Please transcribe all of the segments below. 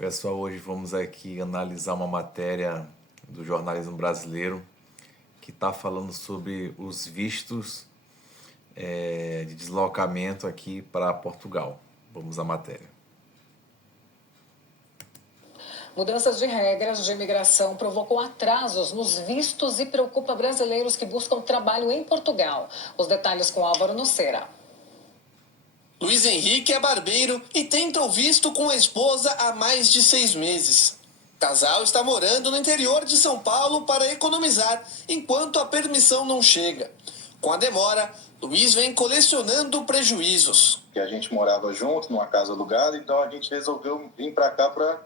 Pessoal, hoje vamos aqui analisar uma matéria do jornalismo brasileiro que está falando sobre os vistos de deslocamento aqui para Portugal. Vamos à matéria. Mudanças de regras de imigração provocou atrasos nos vistos e preocupa brasileiros que buscam trabalho em Portugal. Os detalhes com Álvaro Nucera. Luiz Henrique é barbeiro e tenta o visto com a esposa há mais de 6 meses. O casal está morando no interior de São Paulo para economizar, enquanto a permissão não chega. Com a demora, Luiz vem colecionando prejuízos. A gente morava junto numa casa alugada, então a gente resolveu vir para cá para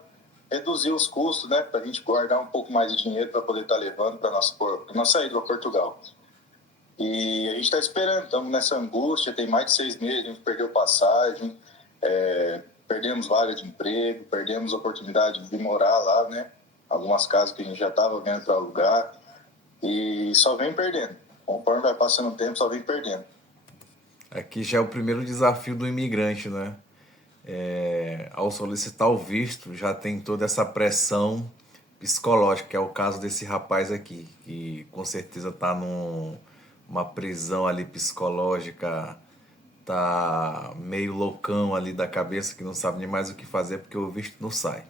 reduzir os custos, né? Para a gente guardar um pouco mais de dinheiro para poder estar levando para nossa ida para Portugal. E a gente está esperando, estamos nessa angústia, tem mais de 6 meses, a gente perdeu passagem, perdemos vaga de emprego, perdemos a oportunidade de morar lá, né? Algumas casas que a gente já estava vendo para alugar e só vem perdendo. Conforme vai passando o tempo, só vem perdendo. Aqui já é o primeiro desafio do imigrante, né? Ao solicitar o visto, já tem toda essa pressão psicológica, que é o caso desse rapaz aqui, que com certeza está numa prisão ali psicológica, tá meio loucão ali da cabeça, que não sabe nem mais o que fazer porque o visto não sai.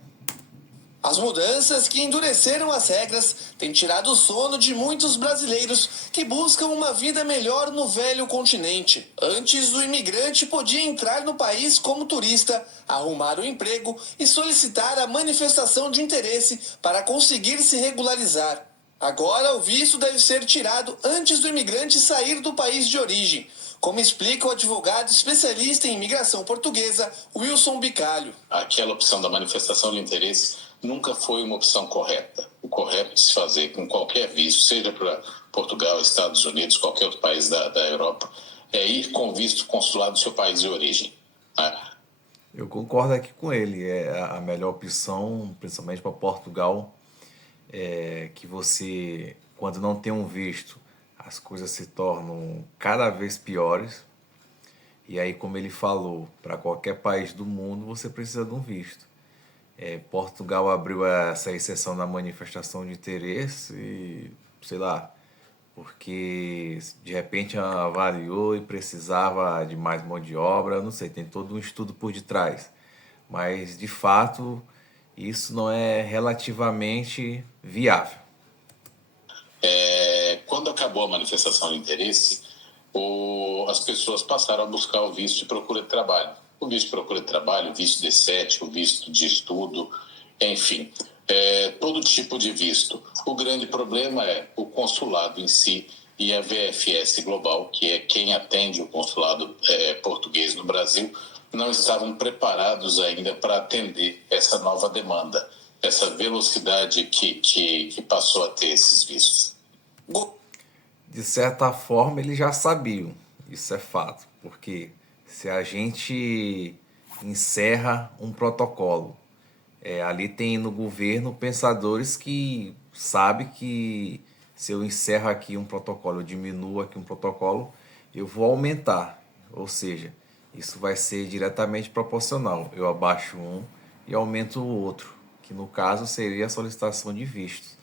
As mudanças que endureceram as regras têm tirado o sono de muitos brasileiros que buscam uma vida melhor no velho continente. Antes, o imigrante podia entrar no país como turista, arrumar um emprego e solicitar a manifestação de interesse para conseguir se regularizar. Agora, o visto deve ser tirado antes do imigrante sair do país de origem, como explica o advogado especialista em imigração portuguesa, Wilson Bicalho. Aquela opção da manifestação de interesse nunca foi uma opção correta. O correto de se fazer com qualquer visto, seja para Portugal, Estados Unidos, qualquer outro país da Europa, é ir com visto consular do seu país de origem. Eu concordo aqui com ele, é a melhor opção, principalmente para Portugal, que você, quando não tem um visto, as coisas se tornam cada vez piores. E aí, como ele falou, para qualquer país do mundo você precisa de um visto. Portugal abriu essa exceção na manifestação de interesse e, sei lá, porque de repente avaliou e precisava de mais mão de obra, não sei, tem todo um estudo por detrás. Mas, de fato, isso não é relativamente viável. Quando acabou a manifestação de interesse, as pessoas passaram a buscar o visto de procura de trabalho. O visto de procura de trabalho, o visto D7, o visto de estudo, enfim, todo tipo de visto. O grande problema é o consulado em si e a VFS Global, que é quem atende o consulado português no Brasil, não estavam preparados ainda para atender essa nova demanda, essa velocidade que passou a ter esses vistos. De certa forma, eles já sabiam, isso é fato, porque se a gente encerra um protocolo, ali tem no governo pensadores que sabem que se eu encerro aqui um protocolo, eu diminuo aqui um protocolo, eu vou aumentar, ou seja, isso vai ser diretamente proporcional, eu abaixo um e aumento o outro, que no caso seria a solicitação de vistos,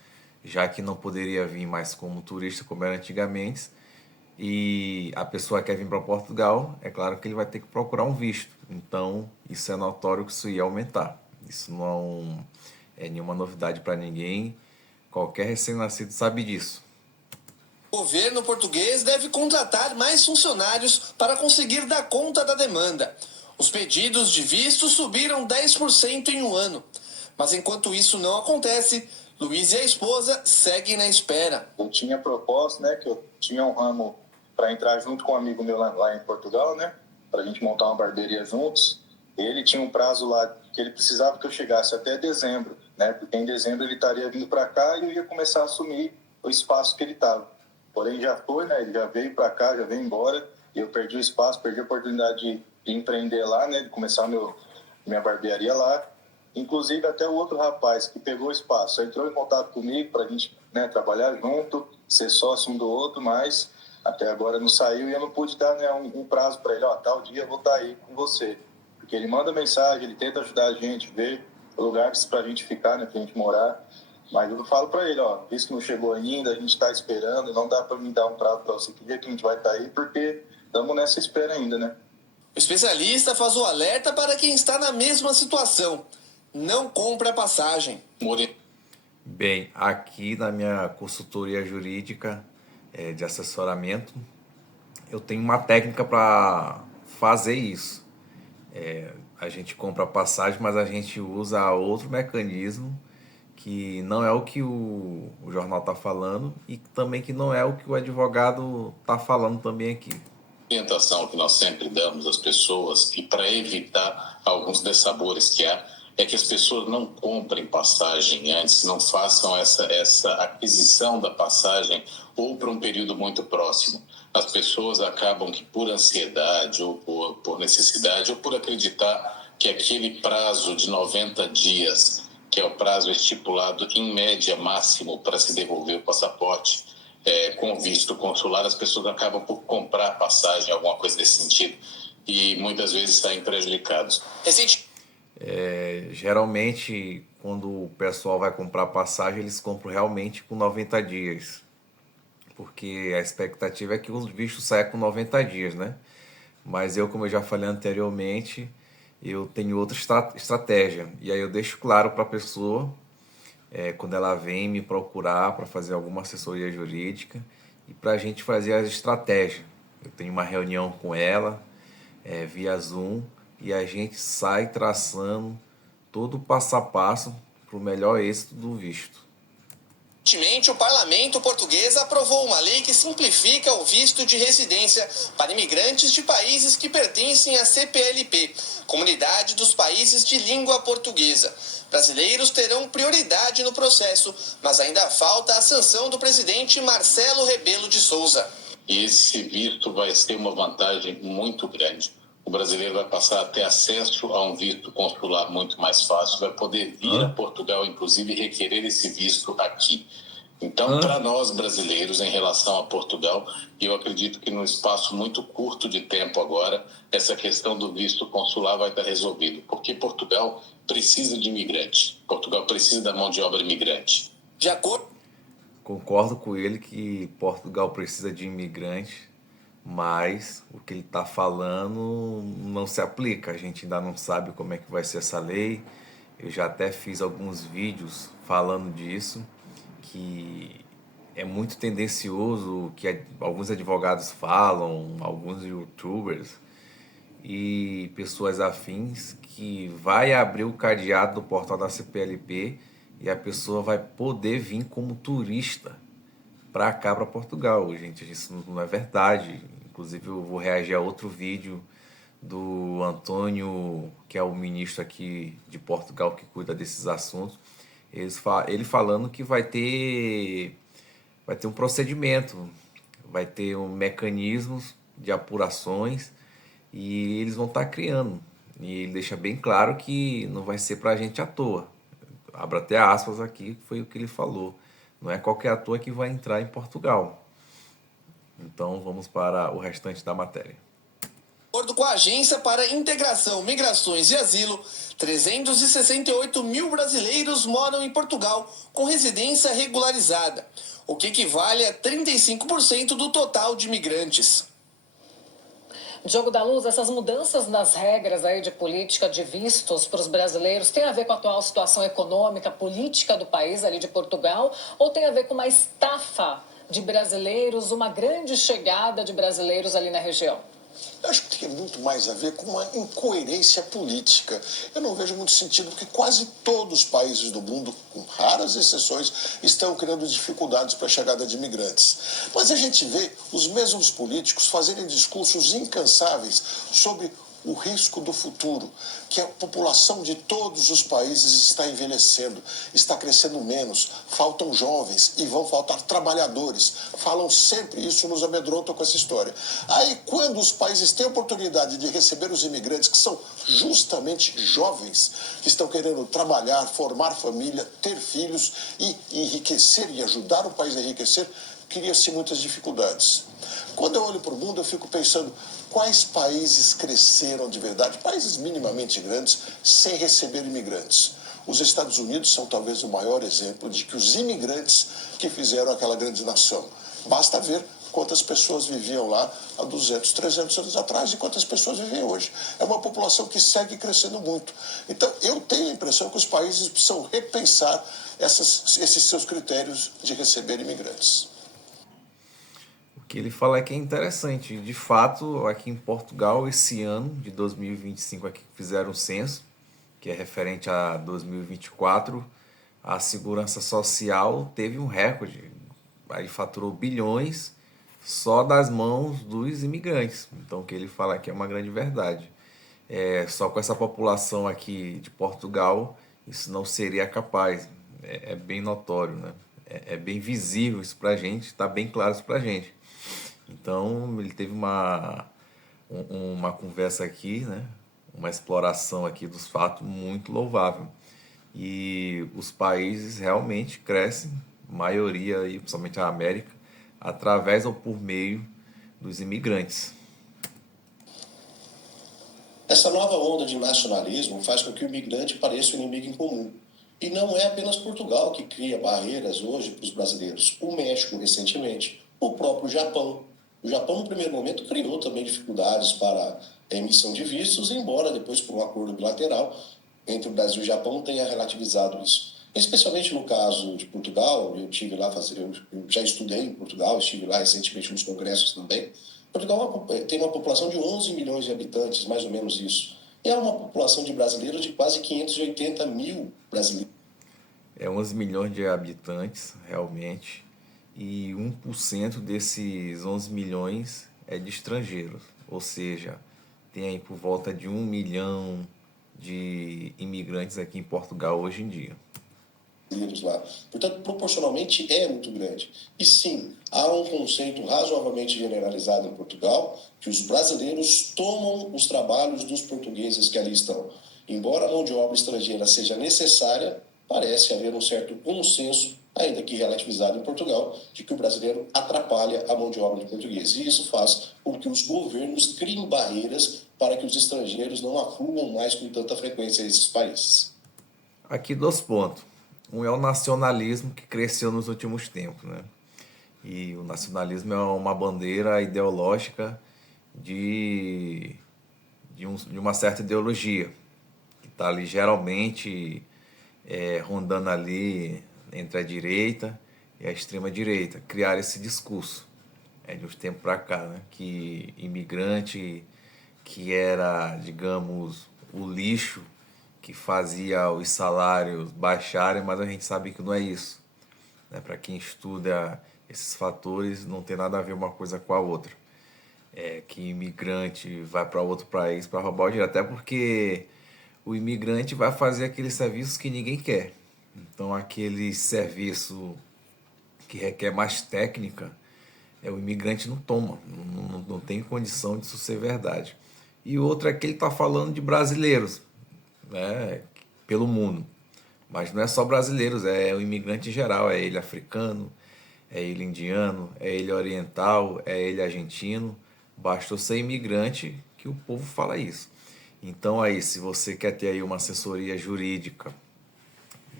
já que não poderia vir mais como turista como era antigamente, e a pessoa quer vir para Portugal, é claro que ele vai ter que procurar um visto. Então, isso é notório que isso ia aumentar. Isso não é nenhuma novidade para ninguém. Qualquer recém-nascido sabe disso. O governo português deve contratar mais funcionários para conseguir dar conta da demanda. Os pedidos de visto subiram 10% em um ano. Mas enquanto isso não acontece, Luiz e a esposa seguem na espera. Eu tinha proposto, né, que eu tinha um ramo para entrar junto com um amigo meu lá em Portugal, né, para a gente montar uma barbearia juntos. Ele tinha um prazo lá que ele precisava que eu chegasse até dezembro, né, porque em dezembro ele estaria vindo para cá e eu ia começar a assumir o espaço que ele estava. Porém já foi, né, ele já veio para cá, já veio embora e eu perdi o espaço, perdi a oportunidade de empreender lá, né, de começar minha barbearia lá. Inclusive até o outro rapaz que pegou o espaço entrou em contato comigo para a gente, né, trabalhar junto, ser sócio um do outro, mas até agora não saiu e eu não pude dar, né, um prazo para ele, tal dia eu vou estar aí com você. Porque ele manda mensagem, ele tenta ajudar a gente, ver lugares para a gente ficar, né, para a gente morar. Mas eu falo para ele, ó, isso que não chegou ainda, a gente está esperando, não dá para me dar um prazo para você que dia que a gente vai estar aí, porque estamos nessa espera ainda, né? O especialista faz o alerta para quem está na mesma situação. Não compre a passagem. Bem, aqui na minha consultoria jurídica de assessoramento, eu tenho uma técnica para fazer isso. A gente compra a passagem, mas a gente usa outro mecanismo que não é o que o jornal está falando e também que não é o que o advogado está falando também aqui. A orientação que nós sempre damos às pessoas, e para evitar alguns dessabores que há, é que as pessoas não comprem passagem antes, não façam essa aquisição da passagem ou para um período muito próximo. As pessoas acabam que por ansiedade ou por necessidade ou por acreditar que aquele prazo de 90 dias, que é o prazo estipulado em média máximo para se devolver o passaporte com visto consular, as pessoas acabam por comprar passagem, alguma coisa desse sentido, e muitas vezes saem prejudicados. Geralmente, quando o pessoal vai comprar passagem, eles compram realmente com 90 dias. Porque a expectativa é que o visto saia com 90 dias, né? Mas eu, como eu já falei anteriormente, eu tenho outra estratégia. E aí eu deixo claro para a pessoa, quando ela vem me procurar para fazer alguma assessoria jurídica e para a gente fazer as estratégias. Eu tenho uma reunião com ela, via Zoom, e a gente sai traçando todo o passo a passo para o melhor êxito do visto. Recentemente, o parlamento português aprovou uma lei que simplifica o visto de residência para imigrantes de países que pertencem à CPLP, Comunidade dos Países de Língua Portuguesa. Brasileiros terão prioridade no processo, mas ainda falta a sanção do presidente Marcelo Rebelo de Sousa. Esse visto vai ter uma vantagem muito grande. O brasileiro vai passar a ter acesso a um visto consular muito mais fácil, vai poder vir a Portugal, inclusive, requerer esse visto aqui. Então, para nós brasileiros, em relação a Portugal, eu acredito que num espaço muito curto de tempo agora, essa questão do visto consular vai estar resolvida, porque Portugal precisa de imigrante, Portugal precisa da mão de obra imigrante. De acordo... Concordo com ele que Portugal precisa de imigrante, mas o que ele está falando não se aplica. A gente ainda não sabe como é que vai ser essa lei. Eu já até fiz alguns vídeos falando disso, que é muito tendencioso o que alguns advogados falam, alguns youtubers e pessoas afins, que vai abrir o cadeado do portal da CPLP e a pessoa vai poder vir como turista para cá, para Portugal. Gente, isso não é verdade. Inclusive eu vou reagir a outro vídeo do Antônio, que é o ministro aqui de Portugal que cuida desses assuntos. Ele falando que vai ter um procedimento, vai ter um mecanismo de apurações e eles vão estar criando. E ele deixa bem claro que não vai ser para a gente à toa. Abro até aspas aqui, foi o que ele falou. Não é qualquer ator que vai entrar em Portugal. Então vamos para o restante da matéria. De acordo com a Agência para Integração, Migrações e Asilo, 368 mil brasileiros moram em Portugal com residência regularizada, o que equivale a 35% do total de imigrantes. Diogo da Luz, essas mudanças nas regras aí de política de vistos para os brasileiros tem a ver com a atual situação econômica, política do país ali de Portugal, ou tem a ver com uma estafa de brasileiros, uma grande chegada de brasileiros ali na região? Eu acho que tem muito mais a ver com uma incoerência política. Eu não vejo muito sentido, porque quase todos os países do mundo, com raras exceções, estão criando dificuldades para a chegada de imigrantes. Mas a gente vê os mesmos políticos fazerem discursos incansáveis sobre o risco do futuro, que a população de todos os países está envelhecendo, está crescendo menos, faltam jovens e vão faltar trabalhadores. Falam sempre isso, nos amedrontam com essa história. Aí, quando os países têm a oportunidade de receber os imigrantes, que são justamente jovens, que estão querendo trabalhar, formar família, ter filhos e enriquecer e ajudar o país a enriquecer, cria-se muitas dificuldades. Quando eu olho para o mundo, eu fico pensando quais países cresceram de verdade, países minimamente grandes, sem receber imigrantes. Os Estados Unidos são talvez o maior exemplo de que os imigrantes que fizeram aquela grande nação. Basta ver quantas pessoas viviam lá há 200, 300 anos atrás e quantas pessoas vivem hoje. É uma população que segue crescendo muito. Então, eu tenho a impressão que os países precisam repensar esses seus critérios de receber imigrantes. O que ele fala é que é interessante. De fato, aqui em Portugal, esse ano de 2025, aqui fizeram o censo, que é referente a 2024, a segurança social teve um recorde. Aí faturou bilhões só das mãos dos imigrantes. Então, o que ele fala aqui é uma grande verdade. Só com essa população aqui de Portugal, isso não seria capaz. É bem notório, né? É bem visível isso pra gente, está bem claro isso pra gente. Então, ele teve uma conversa aqui, né? Uma exploração aqui dos fatos muito louvável. E os países realmente crescem, maioria, aí, principalmente a América, através ou por meio dos imigrantes. Essa nova onda de nacionalismo faz com que o imigrante pareça um inimigo em comum. E não é apenas Portugal que cria barreiras hoje para os brasileiros. O México, recentemente, o próprio Japão. O Japão, no primeiro momento, criou também dificuldades para a emissão de vistos, embora depois, por um acordo bilateral entre o Brasil e o Japão, tenha relativizado isso. Especialmente no caso de Portugal, eu já estudei em Portugal, estive lá recentemente nos congressos também. Portugal tem uma população de 11 milhões de habitantes, mais ou menos isso. E é uma população de brasileiros de quase 580 mil brasileiros. 11 milhões de habitantes, realmente, e 1% desses 11 milhões é de estrangeiros. Ou seja, tem aí por volta de 1 milhão de imigrantes aqui em Portugal hoje em dia. Lá. Portanto, proporcionalmente é muito grande. E sim, há um conceito razoavelmente generalizado em Portugal que os brasileiros tomam os trabalhos dos portugueses que ali estão. Embora a mão de obra estrangeira seja necessária, parece haver um certo consenso, ainda que relativizado em Portugal, de que o brasileiro atrapalha a mão de obra de português. E isso faz com que os governos criem barreiras para que os estrangeiros não afluam mais com tanta frequência a esses países. Aqui 2 pontos. Um é o nacionalismo que cresceu nos últimos tempos, né? E o nacionalismo é uma bandeira ideológica de uma certa ideologia, que está ali geralmente rondando ali entre a direita e a extrema direita. Criar esse discurso de uns tempos para cá, né? Que imigrante que era, digamos, o lixo que fazia os salários baixarem, mas a gente sabe que não é isso. Né? Para quem estuda esses fatores, não tem nada a ver uma coisa com a outra. Que imigrante vai para outro país para roubar o dinheiro, até porque o imigrante vai fazer aqueles serviços que ninguém quer. Então, aquele serviço que requer mais técnica, o imigrante não toma, não tem condição disso ser verdade. E outra é que ele está falando de brasileiros, né, pelo mundo. Mas não é só brasileiros, é o imigrante em geral, é ele africano, é ele indiano, é ele oriental, é ele argentino. Bastou ser imigrante que o povo fala isso. Então aí, se você quer ter aí uma assessoria jurídica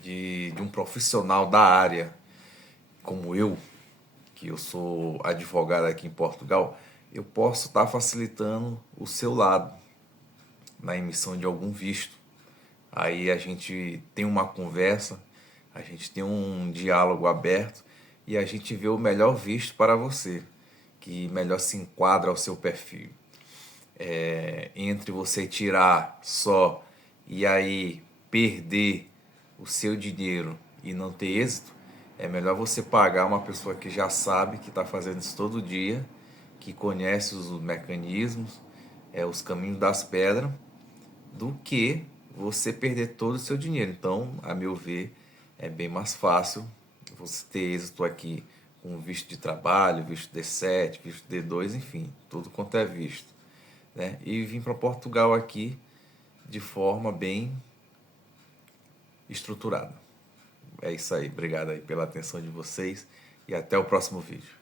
de um profissional da área, como eu, que eu sou advogado aqui em Portugal, eu posso estar facilitando o seu lado na emissão de algum visto. Aí a gente tem uma conversa, a gente tem um diálogo aberto e a gente vê o melhor visto para você, que melhor se enquadra ao seu perfil. Entre você tirar só e aí perder o seu dinheiro e não ter êxito, é melhor você pagar uma pessoa que já sabe, que está fazendo isso todo dia, que conhece os mecanismos, os caminhos das pedras, do que você perder todo o seu dinheiro. Então, a meu ver, é bem mais fácil você ter êxito aqui com visto de trabalho, visto D7, visto D2, enfim, tudo quanto é visto. Né? E vim para Portugal aqui de forma bem estruturada. É isso aí. Obrigado aí pela atenção de vocês e até o próximo vídeo.